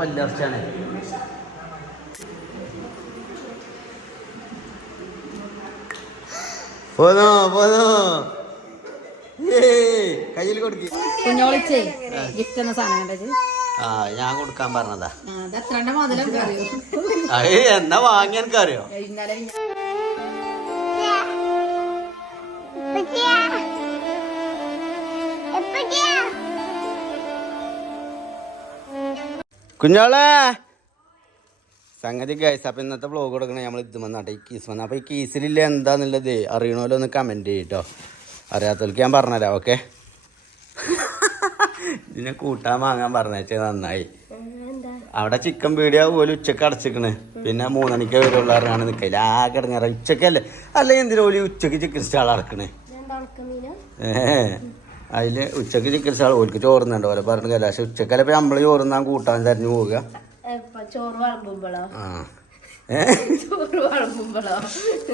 പല്ലർച്ചാണ് പോന്നോ പോന്നോ. കയ്യിൽ കൊടുക്ക്. കുഞ്ഞോളിച്ചേ ഗിഫ്റ്റ് എന്ന സാധനം കണ്ടത് ആ ഞാൻ കൊടുക്കാൻ പറഞ്ഞതാ. എന്നാ മുതലൊക്കെ അറിയോ കുഞ്ഞോളെ. സംഗതി ഗൈസ് അപ്പം ഇന്നത്തെ ബ്ലോഗ് കൊടുക്കണേ നമ്മൾ ഇത് വന്നാട്ടെ ഈ കീസ് വന്ന. അപ്പോൾ ഈ കീസിലില്ല എന്താന്നുള്ളത് അറിയണമല്ലോ ഒന്ന് കമന്റ് ചെയ്യട്ടോ അറിയാത്തവർക്ക് ഞാൻ പറഞ്ഞുതരാം ഓക്കെ ഇതിനെ കൂട്ടാൻ വാങ്ങാൻ പറഞ്ഞേച്ച നന്നായി. അവിടെ ചിക്കൻ പീടിയ പോലും ഉച്ചയ്ക്ക് അടച്ചിക്കണ്. പിന്നെ മൂന്നണിക്ക് വരുള്ള പറഞ്ഞാണ് നിൽക്കില്ല ആ കിടങ്ങറ ഉച്ചക്കല്ലേ? അല്ലെങ്കിൽ എന്തിനാ പോലും ഉച്ചയ്ക്ക് ചിക്കൻ സ്റ്റാൾ അടക്കണേ? ഏ അതിൽ ഉച്ചയ്ക്ക് ചികിത്സ ഓർക്ക് ചോറുന്നുണ്ട് ഓരോ പറഞ്ഞു കാര്യമില്ല പക്ഷെ ഉച്ചക്കല്ല ഇപ്പം നമ്മൾ ചോറുന്നാൻ കൂട്ടാൻ തെരഞ്ഞു പോവുക. ആ.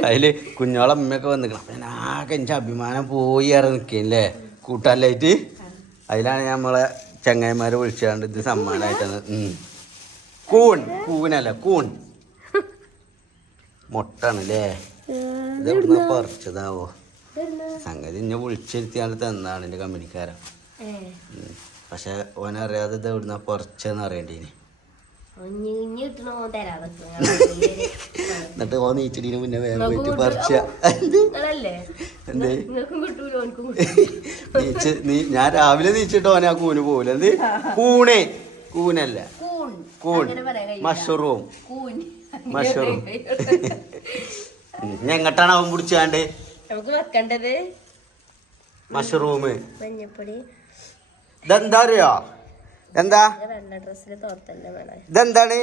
അതിൽ കുഞ്ഞോളെ അമ്മയൊക്കെ വന്നിക്കണം. അപ്പം ഞാൻ ആകെ എന്റെ അഭിമാനം പോയി ഇറങ്ങി നിൽക്കില്ലേ കൂട്ടാലായിട്ട് അതിലാണ് നമ്മളെ ചങ്ങായിമാരെ വിളിച്ചാണ്ട് ഇത് സമ്മാനമായിട്ടാണ്. കൂൺ. കൂനല്ല? കൂൺ. മുട്ടാണല്ലേ ഇത് എവിടുന്ന പറിച്ചതാവോ? സംഗതി എന്നെ വിളിച്ചിരുത്തിയാണ് തന്നാണ് എന്റെ കമ്പനിക്കാരൻ. പക്ഷെ ഓനറിയാതെ ഇത് എവിടുന്ന പറിച്ചെന്ന് അറിയണ്ടീനി. എന്നിട്ട് ഓ നീച്ചടീന് മുന്നേ വേഗം പോയിട്ട് പറിച്ച. നീച്ച് നീ ഞാൻ രാവിലെ നീച്ചിട്ട് ഓനെ ആ കൂന് പോവില്ല എന്ത്? കൂണേ. കൂനല്ല. കൂൺ. മഷറൂം. മഷറൂം. ഞങ്ങട്ടാണ് എങ്ങട്ടാണ് അവൻ പിടിച്ചാണ്ട്? നമുക്ക് വെക്കേണ്ടത്? മഷ്റൂം. മഞ്ഞപ്പൊടി. ഇതെന്താ അറിയോ? എന്താ? വെള്ള ഡ്രസ്സിൽ തോർത്തന്നെ വേണം. ഇതെന്താണ്?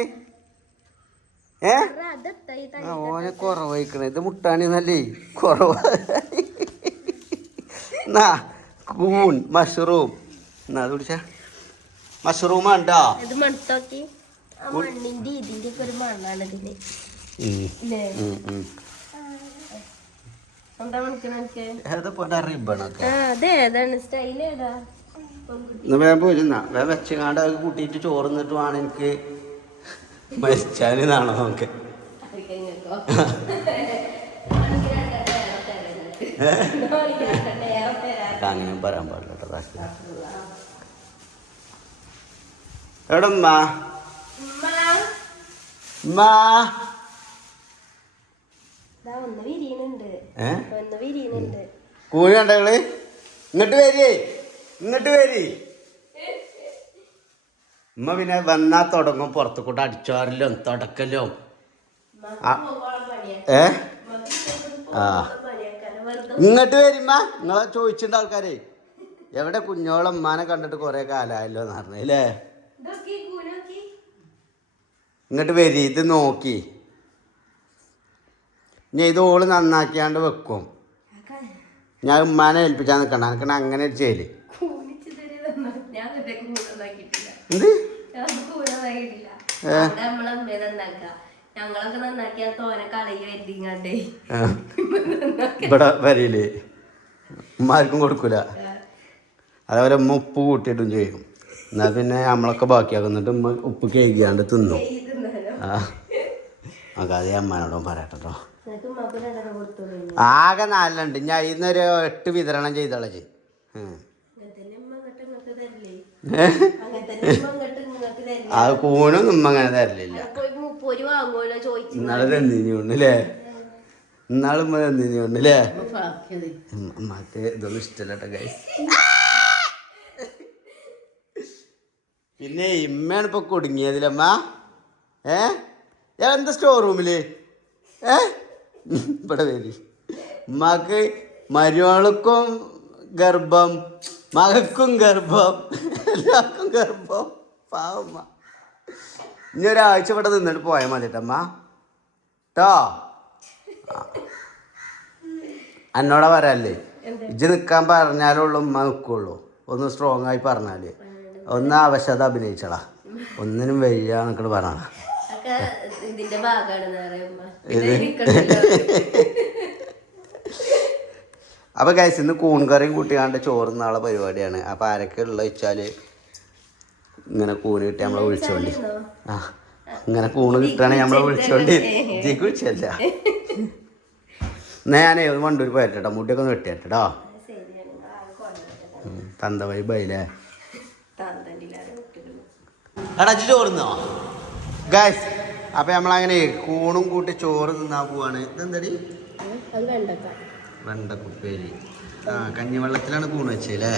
ഏ? ഓനെ കുറവായിക്കണേ ഇത് മുട്ടാണി നല്ലേ കുറവ്. എന്നാ കൂൺ മഷ്റൂം. എന്നാ അത് പിടിച്ച മഷറൂം ഉണ്ടോ ഇത് മണത്തോക്കി. മണ്ണിന്റെ ഇതിന്റെ ഒക്കെ ഒരു മണ്ണാണ് ഇതിന് ഇല്ലേ എന്താ മണിക്കണ എനിക്ക് ഏതപ്പോ റിബണൊക്കെ ആ അതെ ഏതാണ് സ്റ്റൈൽ ഏതാ പെൺകുട്ടി എന്നാ വേഗം പോയിരുന്ന വേഗം വെച്ചങ്ങാണ്ട് അത് കൂട്ടിയിട്ട് ചോറുന്നിട്ട് വേണം എനിക്ക്. മരിച്ചാനാണോ നമുക്ക്? അങ്ങനെ പറയാൻ പാടില്ല കേട്ടോ എവിടെ ഉമ്മ. ഉമ്മ, കൂലി കണ്ടകൾ ഇങ്ങോട്ട് വരി. ഇങ്ങോട്ട് വരി. ഉമ്മ പിന്നെ വന്നാ തുടങ്ങും. പുറത്തു കൂടെ അടിച്ചോരലും തുടക്കലും. ആ. ഏ? ആ. ഇങ്ങോട്ട് വരുമ്മ നിങ്ങളെ ചോദിച്ചിട്ടുണ്ട് ആൾക്കാരെ. എവിടെ കുഞ്ഞോളം ഉമ്മാനെ കണ്ടിട്ട് കുറെ കാലമായല്ലോ എന്ന് പറഞ്ഞല്ലേ ഇങ്ങോട്ട് വരി ഇത് നോക്കി. ഞാൻ ഇത് ഓൾ നന്നാക്കിയാണ്ട് വെക്കും. ഞാൻ ഉമ്മാനെ ഏൽപ്പിച്ചാൽ നിൽക്കണ്ട എനിക്കണ അങ്ങനെ ഒരു ചെയ്യൽ. എന്ത്. ഇവിടെ വരയില്ലേ ഉമ്മാർക്കും കൊടുക്കൂല. അതേപോലെ ഉമ്മ ഉപ്പ് കൂട്ടിയിട്ടും ചെയ്യും. എന്നാ പിന്നെ നമ്മളൊക്കെ ബാക്കിയാക്കുന്നിട്ട് ഉമ്മ ഉപ്പ് കേൾക്കാണ്ട് തിന്നും. ആ. നമുക്ക് അതേ അമ്മാനോടും പറയട്ടെ ആകെ നാലുണ്ട് ഞാൻ ഇന്നൊരു എട്ട് വിതരണം ചെയ്തോളെ അത് തന്നെ ഉമ്മ അങ്ങനെ തരലില്ല ഇന്നാളെ ചോദിച്ചു ഇന്നാൾ ഉമ്മ തന്നിനുണ്ടല്ലേ ഉമ്മക്ക് ഇതൊന്നും ഇഷ്ടമല്ല കേട്ടോ ഗൈസ് പിന്നെ ഇമ്മയാണ് ഇപ്പൊ കുടുങ്ങിയതിലമ്മ ഏ? ഞാൻ എന്താ സ്റ്റോർ റൂമിൽ ഏ? ഇവിടെ വരി. ഉമ്മക്ക് മരുമകൾക്കും ഗർഭം മകക്കും ഗർഭം എല്ലാവർക്കും ഗർഭം. പാവമ്മ. ഇനി ഒരാഴ്ച ഇവിടെ നിന്നിട്ട് പോയാൽ മതി കേട്ടമ്മ കേട്ടോ എന്നോടാ പറയല്ലേ ഇജ്ജ് നിൽക്കാൻ പറഞ്ഞാലുള്ളൂ ഉമ്മ നിൽക്കുള്ളൂ ഒന്ന് സ്ട്രോങ് ആയി പറഞ്ഞാൽ. ഒന്ന് ആവശ്യത അഭിനയിച്ചടാ. ഒന്നിനും വയ്യ എന്നൊക്കെ പറഞ്ഞ. ഒക്കെ ഇതിന്റെ ഭാഗമാണ് അറിയുമ്പോ അപ്പൊ ഗൈസ് ഇന്ന് കൂൺകറിയും കൂട്ടിയാണ്ട് ചോറുന്നാളെ പരിപാടിയാണ്. അപ്പൊ ആരൊക്കെ ഉള്ള വെച്ചാൽ ഇങ്ങനെ കൂന് കിട്ടി നമ്മളെ വിളിച്ചോണ്ടി. ആ ഇങ്ങനെ കൂണ് കിട്ടുകയാണെങ്കിൽ നമ്മളെ വിളിച്ചോണ്ടി. ഇതിക്ക് വിളിച്ചല്ല എന്നാ ഞാനേ ഒന്ന് വണ്ടൂർ പോയിട്ടോ മുടിയൊക്കെ ഒന്ന് വെട്ടിയട്ടോ ശരിയാണ് ആ കൊണ്ടുവരാം തന്ത വൈബായില്ലേ തന്തണ്ടില്ലാതെ എടാ ചോറുന്നോ ഗായ്സ് അപ്പൊ നമ്മളങ്ങനെ കൂണും കൂട്ടി ചോറ് തിന്നാൻ പോവാണ്. ഇതെന്തടി? വെണ്ടക്കുപ്പേരി. ആ കഞ്ഞിവെള്ളത്തിലാണ് കൂണ് വെച്ചല്ലേ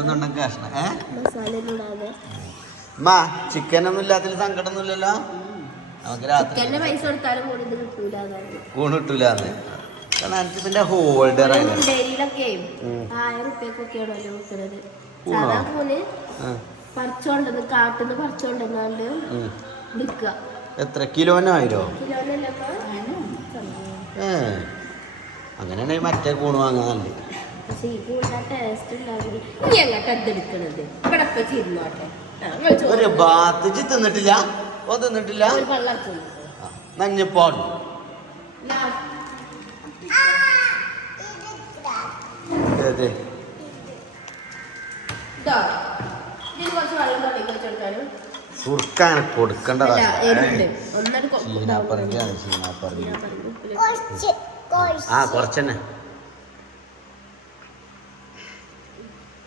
തുണ്ടൻ കഷ്ണം. ഏ? മാ ചിക്കൻ ഒന്നും ഇല്ലാത്തതിൽ സങ്കടമൊന്നും ഇല്ലല്ലോ നമുക്ക് രാത്രി കിട്ടൂല കൂണ് എനിക്ക് ഇതിന്റെ ഹോൾഡർ ആണ് പറിച്ചോണ്ടെന്ന് കാട്ടിന്ന് പറിച്ചോണ്ടെന്നാണ്ട്. വിൽക്കുക എത്ര? കിലോനായിരോ ഏ. അങ്ങനെയാണെങ്കിൽ മറ്റേ കൂണ് വാങ്ങാൻ നല്ലത് പക്ഷെ ടേസ്റ്റ് എന്തെടുക്കണത് ഇവിടെ ചിരുന്നോട്ടെ ഒരു ബാത്ത് ഇജ്ജ് തിന്നിട്ടില്ല? ഓ തിന്നിട്ടില്ല? ഒരു അതെ അതെ ഇതിന് കുറച്ച് വെള്ളം തുടങ്ങി വെച്ചെടുക്കാനും ചീനാപ്പറങ്കിയാണ് ചീനാപ്പറങ്കി ആ കുറച്ചന്നെ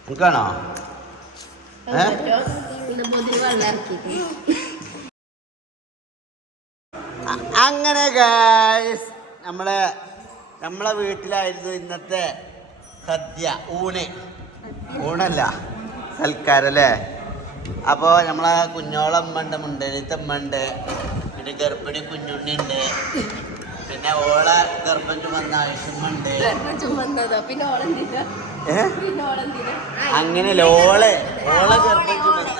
എനിക്കാണോ? അങ്ങനെ ഗായ്സ് നമ്മളെ നമ്മളെ വീട്ടിലായിരുന്നു ഇന്നത്തെ സദ്യ ഊണ്. ഊണല്ല. സൽക്കാരല്ലേ? അപ്പോൾ നമ്മളെ കുഞ്ഞോളമ്മണ്ട് ഉണ്ട് മുണ്ടലിത്തമ്മ ഉണ്ട് പിന്നെ ഗർഭിണി കുഞ്ഞുണ്ണി ഉണ്ട് പിന്നെ ഓളെ ഗർഭം ചുമന്ന ആവശ്യമുണ്ട് പിന്നെ അങ്ങനെയല്ല ഓളെ ഓളെ ഗർഭം ചുമന്ന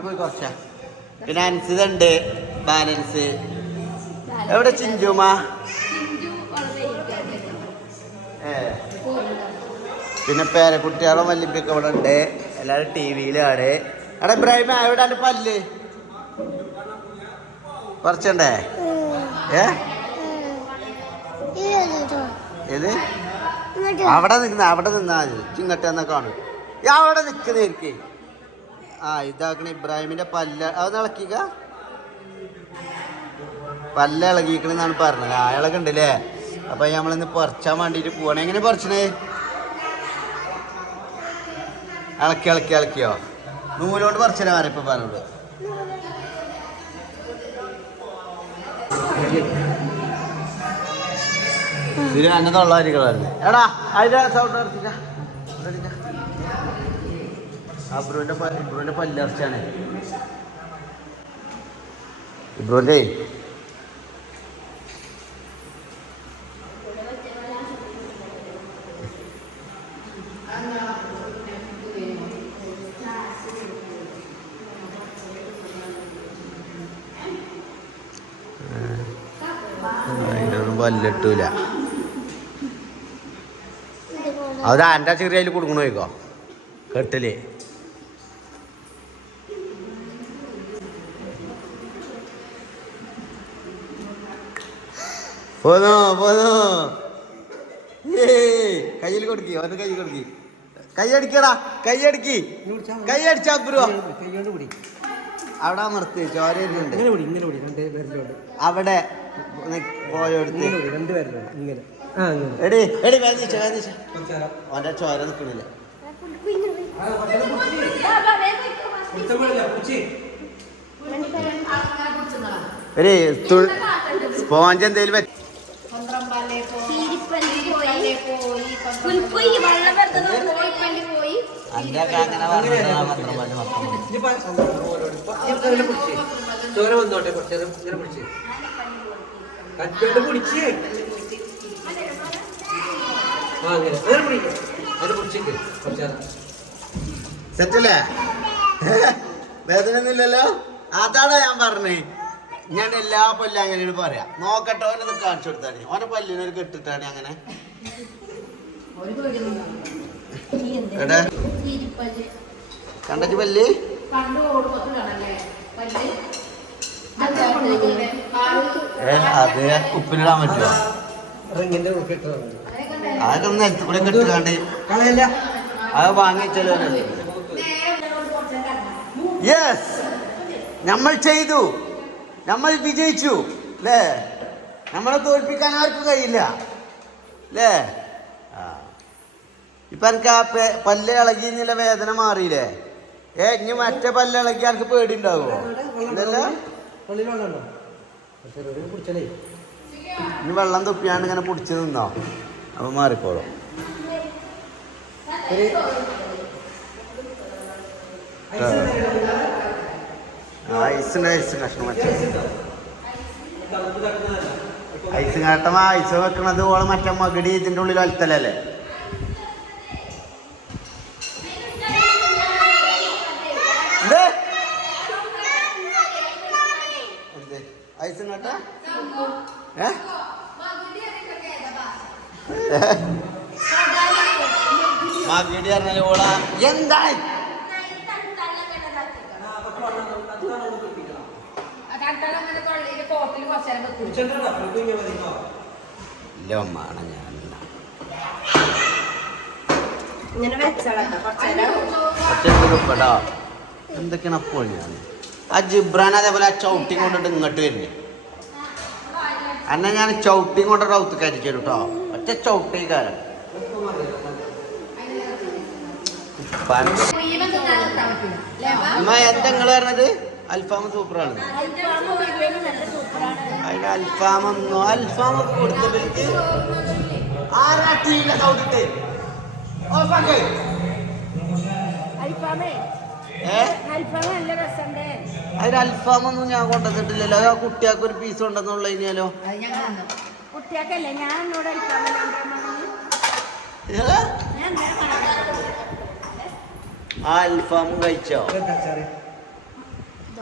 പോയി കുറച്ചാ. പിന്നെ അൻസിത ഉണ്ട് ബാലൻസ്. എവിടെ ചിഞ്ചുമാ ഏ. പിന്നെ പേരക്കുട്ടികളും വല്യപ്പൊക്കെ ഇവിടെ ഉണ്ട്. എല്ലാവരും ടി വിയിലാണ് എടാ ഇബ്രാഹിമ എവിടെ എന്റെ പല്ല്? പറിച്ചണ്ടേ? ഏത്? അവിടെ നിന്ന അവിടെ നിന്നാ ചിങ്ങട്ടെ എന്നാ കാണും. അവിടെ നിൽക്കുന്ന എനിക്ക്. ആ ഇതാക്കണ ഇബ്രാഹിമിന്റെ പല്ല്. അത് ഇളക്കിക്ക. പല്ല് ഇളകിക്കണെന്നാണ് പറഞ്ഞത്. ആ ഇളകുണ്ടല്ലേ അപ്പൊ നമ്മളിന്ന് പറിച്ചാൻ വേണ്ടിട്ട് പോവാണ്. എങ്ങനെ പറിച്ചണേ? ഇളക്കി ഇളക്കി ഇളക്കിയോ? നൂലോണ്ട് പറിച്ചാൽ ഇപ്പൊ പറഞ്ഞത്? ഇതിന് എന്നെ തൊള്ളായിരിക്കണമായിരുന്നു എടാ അതിന്റെ സൗണ്ട് ഇബ്രുവിന്റെ പല്ലർച്ചാണ് ഇബ്രുവിന്റെ പല്ലിട്ടൂല അത് എന്റെ ചെറിയ കൊടുക്കണോ ചോദിക്കോ? കെട്ടിൽ. പോന്നോ പോന്നോ. കയ്യിൽ കൊടുക്കി ഓന്ന് കയ്യിൽ കൊടുക്കി. കൈ അടിക്കടാ കൈ അടിക്കി. കൈ അടിച്ചാ ബ്രോ അവിടെ നിർത്തി ചോര വരുന്നുണ്ട്. ഇങ്ങനെ പിടി ഇങ്ങനെ പിടി. രണ്ട് പേരിലുണ്ട് അവിടെ അവന്റെ ചോര നിക്കണില്ല. എടി സ്പോഞ്ച് എന്തേലും പറ്റി? ചോര വന്നോട്ടെ കുറച്ച് നേരം ഇങ്ങനെ പിടിച്ച് കറ്റോട്ട് പിടിച്ച് ആ അങ്ങനെ അങ്ങനെ പിടിക്കും അങ്ങനെ സെറ്റല്ലേ വേദന ഒന്നുമില്ലല്ലോ അതാടാ ഞാൻ പറഞ്ഞേ. ഞാൻ എല്ലാ പല്ലും അങ്ങനെയാണ് പറയാ. നോക്കട്ടെ ഓനെ കാണിച്ചു കൊടുത്താണ് ഓനെ പല്ലിനൊരു കെട്ടിട്ടാണ് അങ്ങനെ. എടെ. പല്ല്? കണ്ടു ഓടുമ്പോ പല്ല്? ഏ അത് ഉപ്പിലിടാൻ പറ്റുമോ റിങ്ങിന്റെ അതൊക്കെ ഒന്ന് നിലത്ത് കൂടെ കിട്ടുകാണ്ട് അത് വാങ്ങിച്ചല്ലോ യെസ് നമ്മൾ ചെയ്തു. നമ്മൾ വിജയിച്ചു. അല്ലേ നമ്മളെ തോൽപ്പിക്കാൻ ആർക്കും കഴിയില്ല. അല്ലേ ആ. ഇപ്പൊ എനിക്ക് ആ പല്ല് ഇളകി നില വേദന മാറിയില്ലേ? ഏ ഇനി മറ്റേ പല്ല് ഇളകി എനിക്ക് പേടി ഉണ്ടാവുമോ ഇനി വെള്ളം തുപ്പിയാണ്ട് ഇങ്ങനെ പിടിച്ച് നിന്നോ? അപ്പൊ മാറിക്കോളും. ഐസ് ഐസ് കഷ്ണം മറ്റേ ഐസ് കാട്ടമ ഐസ് വെക്കണത് ഓളെ മറ്റേ മകടി ഇതിന്റെ ഉള്ളിൽ വലുത്തലല്ലേ എന്ത്? എന്ത്? ഐസും കാട്ട ഏ മകടി അമ്മാണ് ഞാൻ ഒറ്റപ്പെടാ എന്തൊക്കെയാണ് അപ്പോൾ ഞാൻ? ആ ജിബ്രാൻ അതേപോലെ ആ ചവിട്ടി കൊണ്ടിട്ട് ഇങ്ങോട്ട് വരുന്നേ അന്നെ ഞാൻ ചവിട്ടി കൊണ്ടിട്ട് ഔത്ത് കയറ്റിച്ചു കേട്ടോ ഒറ്റ ചവിട്ടി പറഞ്ഞത് അൽഫാം സൂപ്പറാണ് അൽഫാമും ബിരിയാണി നല്ല സൂപ്പറാണ്. അതിന് അൽഫാം ഒന്നും അൽഫാം ഒക്കെ കൊടുത്തവർക്ക് ആരാ ടീമിന്റെ ഓഫാക്ക്. അൽഫാമേ? അൽഫാം അതിന് അൽഫാമൊന്നും ഞാൻ കൊണ്ടുവന്നിട്ടില്ലല്ലോ. ആ കുട്ടിയാൾക്ക് ഒരു പീസ് ഉണ്ടെന്നുള്ള കഴിഞ്ഞാലോ കുട്ടിയാക്കല്ലേ ഞാൻ എന്നോട് ഞാൻ ആ അൽഫാമും കഴിച്ചോ?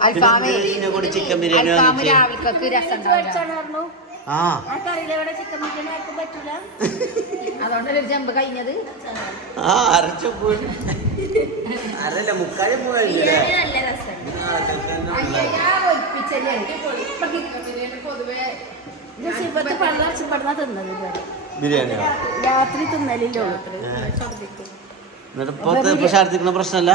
അൽഫാമേ. പിന്നെ ഇതിനെ കൂടി ചിക്കൻ ബിരിയാണി ആ. അരച്ചു അരല്ല മുക്കാലും പൊതുവെ ഇത് ശിവത്ത് പള്ളർച്ച് പടന്ന തിന്നത് ഇതുവരെ. ബിരിയാണിയോ? രാത്രി തിന്നലില്ലോ എന്നിട്ട് ഇപ്പൊ ഇപ്പൊ ഛർദിക്കുന്ന പ്രശ്നമല്ല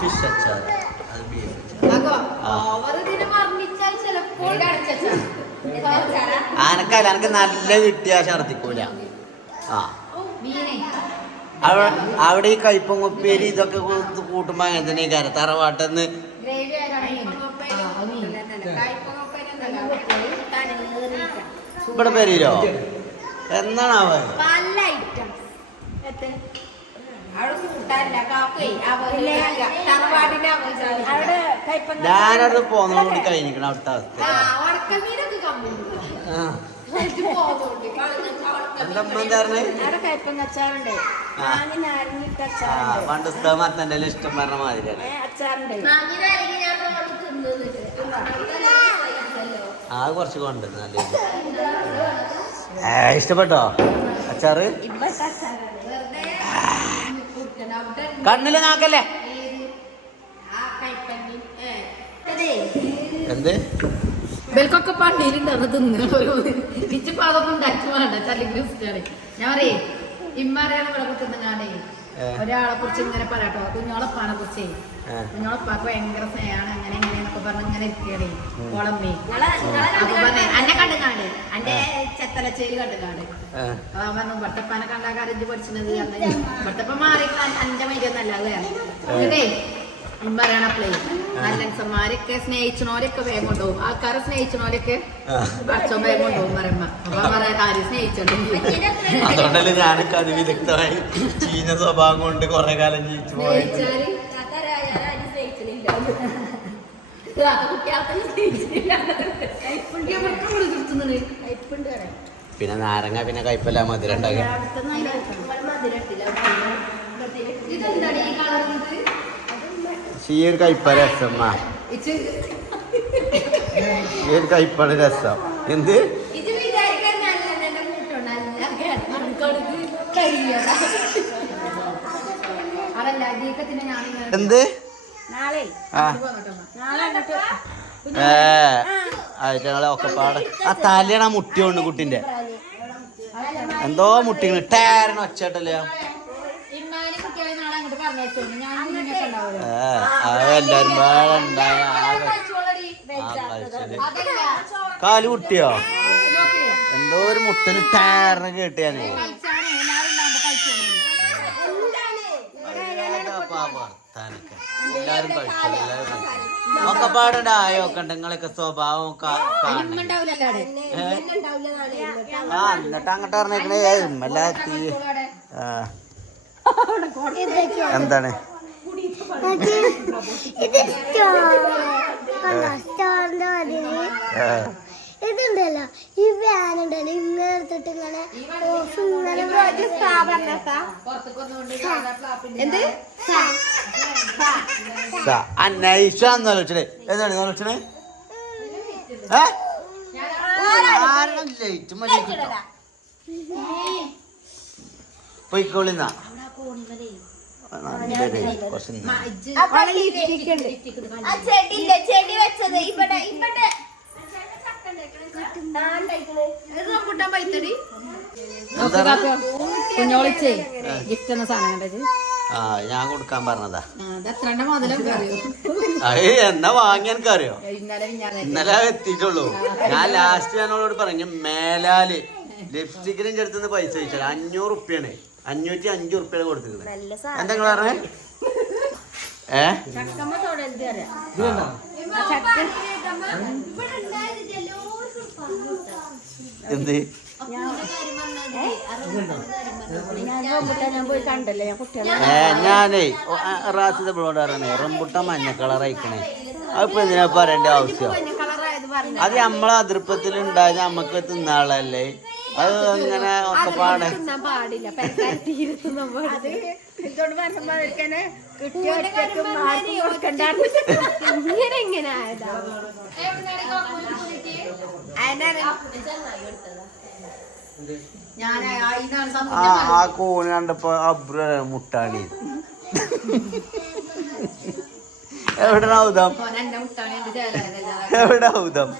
ഫിഷ് അച്ചാർ അത് ബീഫ് എനക്ക് നല്ല കിട്ടിയാ ഛർദിക്കൂല ആ. മീനെ. അവിടെ അവിടെ ഈ കയ്പം കുപ്പേരി ഇതൊക്കെ കൂട്ട് കൂട്ടുമ്പോ അങ്ങനെ തന്നെ കാര്യം തറവാട്ടെന്ന്. ഇവിടെ പെരിയിലോ എന്നാണ് അവ? പല ഐറ്റംസ് അവിടെ കൂട്ടാനില്ല കാക്കേ അവരിലെ തറവാടിന്റെ അവസാനം അവിടെ കൈപ്പങ്ങ ഞാനവിടെ പോന്നോട് കഴിഞ്ഞിരിക്കണം അവിടുത്തെ അവസ്ഥ ആ. പണ്ട് മത്തന്റെ ഇഷ്ടം പറഞ്ഞ മാതിരിയാണ്. ആ. കുറച്ച് കൊണ്ട് നല്ല ഇഷ്ടപ്പെട്ടോ? അച്ചാറ്? കണ്ണിൽ നാക്കല്ലേ? എന്ത്? ഇവൽക്കൊക്കെ പള്ളിയിലുണ്ടായിരുന്നു തിന്നു ഇച്ചിപ്പോ അതൊന്നും ഉണ്ടാക്കി വേണ്ട ചല്ലെങ്കിൽ ഇഷ്ടമാണ് ഞാൻ പറയേ ഇമ്മറിയാണ് ഇവിടെ തിന്നുങ്ങാണ്ടേ ഏ. ഒരാളെ കുറിച്ച് ഇങ്ങനെ പറയാട്ടോ. കുഞ്ഞോളപ്പാനെ കുറിച്ചേ. കുഞ്ഞോളപ്പാക്ക് ഭയങ്കര സ്നേഹമാണ്. അങ്ങനെ ഇങ്ങനെ എന്നൊക്കെ പറഞ്ഞ് ഇങ്ങനെ ഇരിക്കണേ ഓളമ്മേ നിങ്ങളെ നിങ്ങളെ അപ്പൊ പറഞ്ഞേ അന്നെ കണ്ടുകാണ്ട് അന്റെ ചെത്തലച്ചേരി കണ്ടുകാണ്ട്. അവൻ പറഞ്ഞു ഭർത്തപ്പാനെ കണ്ടാ കരഞ്ഞ് പഠിച്ചത് ഭർത്തപ്പ മാറി അന്റെ അത് വേറെ എന്നിട്ടേ ഇമ്മ സ്നേഹിച്ചോരൊക്കെ സ്നേഹിച്ചണോരൊക്കെ വേഗം കൊണ്ടുപോകും. ആൾക്കാരെ സ്നേഹിച്ചണോരൊക്കെ ആ. അച്ഛൻ വേഗം കൊണ്ടുപോകും പറയുമ്പോ അപ്പൊ പറയാ ആരും അതുകൊണ്ടല്ലേ ഞാനൊക്കെ ചീഞ്ഞ സ്വഭാവം കൊണ്ട് കുറെ കാലം ജീവിച്ചു പോയത്. സ്നേഹിച്ചാൽ പിന്നെ നാരങ്ങ പിന്നെ കൈപ്പല്ല മധുരം ഉണ്ടാകും മധുരട്ടില്ല ഇതെന്താണ് ഈ കളറിത് ഈ ഒരു കയ്പ രസം ആ. ഈ ഒരു കയ്പാണ് രസം. എന്ത്? എന്ത്? നാളെ. ആ. നാളെ അങ്ങോട്ട് ഏ. ആയിട്ടങ്ങളെ ഒക്കെ പാടെ ആ തലയാണ് ആ മുട്ടി കൊണ്ട് കുട്ടിന്റെ. എന്തോ മുട്ടിങ്ങനെ ടേരണ ഒച്ചട്ടല്ലേ എല്ലാരും കാൽ കുട്ടിയോ? എന്തോ ഒരു മുട്ടന് ടയറിന് കേട്ടിയാണ് വർത്താനൊക്കെ? എല്ലാരും കഴിച്ചു എല്ലാരും കഴിച്ചു ഒക്കെ പാടണ്ടായോ ഒക്കെ നിങ്ങളൊക്കെ സ്വഭാവം? ആ എന്നിട്ട് അങ്ങോട്ട് പറഞ്ഞേക്കണേ എന്താണ്? ഏ. ഇതുണ്ടല്ലോ ഈ ഫാൻ ഉണ്ടല്ലോ ഇങ്ങനെ എടുത്തിട്ട് ഇങ്ങനെ ഓഫ് ഇങ്ങനെ എന്ത് പോയിക്കോളിന്നാ ചെടി ഇവിടെ ഇവിടെ? കുഞ്ഞോളിച്ചേ ഗിഫ്റ്റ് എന്ന സാധനം കണ്ടത് ഞാൻ കൊടുക്കാൻ പറഞ്ഞതാ എന്നാ വാങ്ങിയ എനിക്കറിയോ ഇന്നലെ എത്തിയിട്ടുള്ളൂ ഞാൻ ലാസ്റ്റ് ഞാനോട് പറഞ്ഞു മേലാൽ ലിപ്സ്റ്റിക്കിനും ചെറുത്തുനിന്ന് പൈസ ചോദിച്ചാൽ അഞ്ഞൂറ് ഉറുപ്പ്യാണ് അഞ്ഞൂറ്റി അഞ്ചു ഉറുപ്പ്യാണ് കൊടുത്തിരുന്നത് എന്താ നിങ്ങൾ പറഞ്ഞേ? ഏ? എന്ത്? ഞാൻ റംബുട്ടാൻ ഞാൻ പോയി കണ്ടല്ലേ ഞാൻ കുട്ടികളെ ഏ ഞാനേ റാസിത ബ്ലോഡ് പറയണേ റംബുട്ടാൻ മഞ്ഞ കളർ അയക്കണേ അതിപ്പോ എന്തിനാ പറയേണ്ട ആവശ്യം? അത് നമ്മളെ അതിർപ്പത്തിൽ ഉണ്ടായത് നമ്മക്ക് തിന്നാളല്ലേ അത് അങ്ങനെ പാടില്ല ഇങ്ങനെ എങ്ങനെ ആയതാ. ഞാൻ ആ ആ കൂണ് കണ്ടപ്പോ അബ്ര മുട്ടാണി. എവിടെ ചേലായതല്ല? എവിടെ ഔതം?